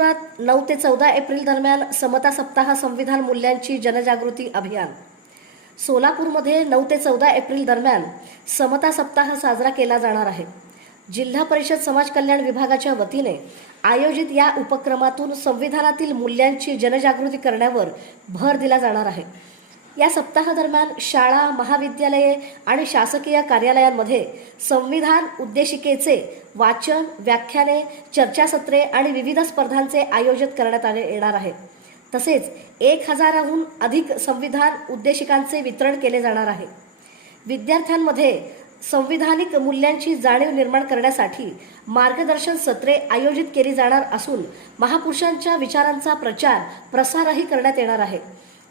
सोलापुरात 9 ते 14 एप्रिल दरम्यान समता सप्ताह संविधान मूल्यांची जनजागृती अभियान। सोलापूरमध्ये 9 ते 14 एप्रिल दरम्यान समता सप्ताह साजरा केला जाणार आहे। जिल्हा परिषद समाज कल्याण विभागाच्या वतीने आयोजित या उपक्रमातून संविधानातील मूल्यांची जनजागृती करण्यावर भर दिला जाणार आहे। या सप्ताहादरम्यान शाळा, महाविद्यालये आणि शासकीय कार्यालयांमध्ये संविधान उद्देशिकेचे वाचन, व्याख्याने, चर्चासत्रे आणि विविध स्पर्धांचे आयोजन करण्यात येणार आहे। तसेच 1000हून अधिक संविधान उद्देशिकांचे वितरण केले जाणार आहे। विद्यार्थ्यांमध्ये संविधानिक मूल्यांची जाणीव निर्माण करण्यासाठी मार्गदर्शन सत्रे आयोजित केली जाणार असून महापुरुषांच्या विचारांचा प्रचार प्रसारही करण्यात येणार आहे।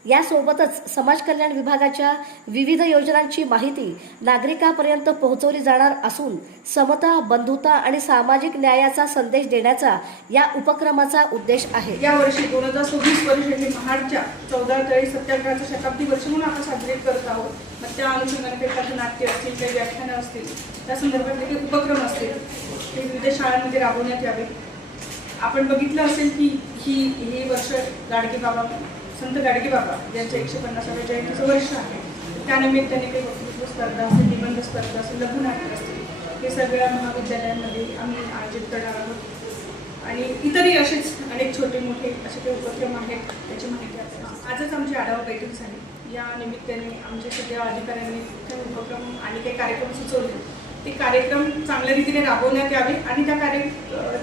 यासोबतच समाज कल्याण विभागाच्या विविध योजनांची माहिती नागरिकांपर्यंत पोहोचवली जाणार असून समता, बंधुता आणि सामाजिक न्यायाचा संदेश देण्याचा या उपक्रमाचा उद्देश आहे। या वर्षी 2026 वर्ष हे महाडच्या 14 तळी सत्याग्रहाचं शताब्दी वर्ष म्हणून आपण साजरे करत आहोत। मग त्या अनुषंगाने काही नाट्य असतील, काही व्याख्यानं असतील, त्या संदर्भातले काही उपक्रम असतील ते विविध शाळांमध्ये राबवण्यात यावे। आपण बघितलं असेल की हे वर्ष संत गाडगेबाबा यांचं 150व्या जयंतीचं वर्ष आहे। त्यानिमित्ताने काही वक्तृत्व स्पर्धा असेल, निबंध स्पर्धा असेल, लघुनाट्य असतील, हे सगळ्या महाविद्यालयांमध्ये आम्ही आयोजित करणार आहोत आणि इतरही असेच अनेक छोटे मोठे असे काही उपक्रम आहेत त्याची माहिती आपल्याला आजच आमची आढावा बैठक झाली। या निमित्ताने आमच्या सगळ्या अधिकाऱ्यांनी काही उपक्रम आणि काही कार्यक्रम सुचवले। ते कार्यक्रम चांगल्या रीतीने राबवण्यात यावे आणि त्या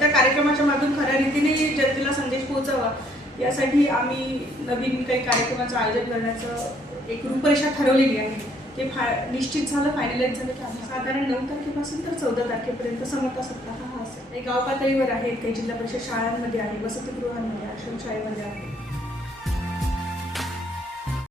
कार्यक्रमाच्या माध्यमातून खऱ्या रीतीने जनतेला संदेश पोहोचावा यासाठी आम्ही नवीन काही कार्यक्रमाचं आयोजन करण्याचं एक रूपरेषा ठरवलेली आहे। ते निश्चित झालं, फायनलाइज झालं की आम्ही साधारण 9 तारखेपासून तर 14 तारखेपर्यंत समता सप्ताह हा असेल। काही गाव पातळीवर आहेत, काही जिल्हा परिषद शाळांमध्ये आहे, वसतिगृहांमध्ये, आश्रमशाळेमध्ये आहे।